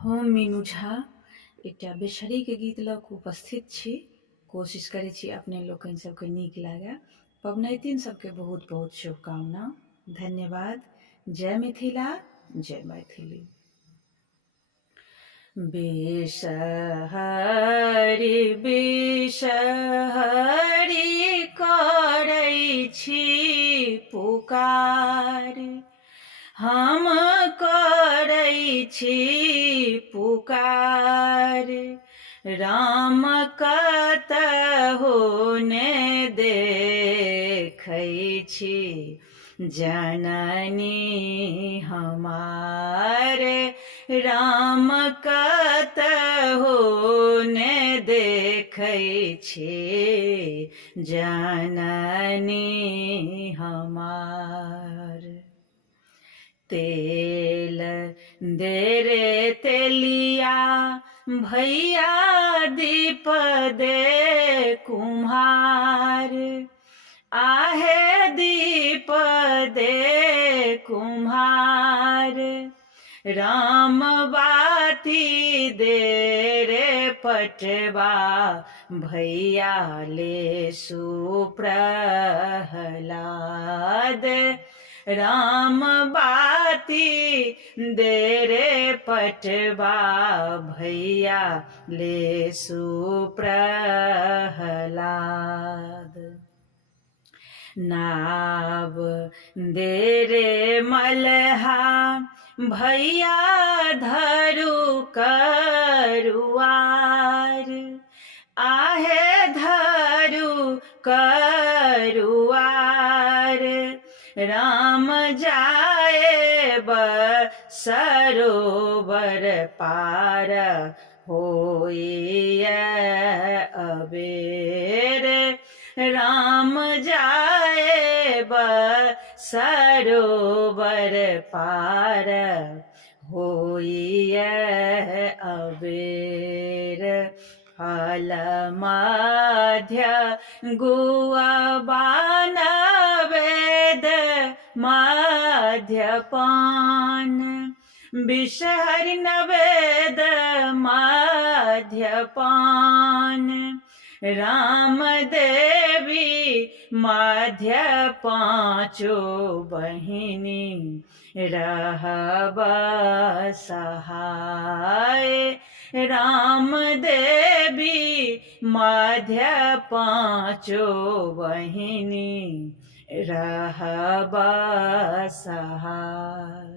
हम मीनू झा एकटा बेसरीके गीत लऽ कऽ उपस्थित छी। कोशिश करै छी अपने लोकनि सबके नीक लागे। पबनैतिन सबके बहुत बहुत शुभकामना। धन्यवाद। जय मिथिला, जय मैथिली। बिषहरि बिषहरि करै छी पुकार, हम करै छी पुकार। राम कतहु ने देखै छी, जननी हमार। राम कतहु ने देखै छी, जननी हमार। तेल दे रे तेलिया भैया, दीप दे कुम्हार। आहे दीप दे कुम्हार, राम बाती दे रे पटवा, भैया ले सुप्रहलाद। राम बाती दे रे पटवा, भैया ले सुप्रहलाद। नाव दे रे मलहा, भैया धरु करुआर। आहे धरु करुआर, राम जाए सरोवर पार, होइए अबेर। राम जाए सरोवर पार, होइए अबेर। फल मध्य गुआ बान, वेद मध्यपान। बिषहरि नवेद मध्यपान, राम देवी मध्य पाँचो बहिनी, रहब सहाय। राम देवी मध्य पाँचो बहिनी, रहब सहाय।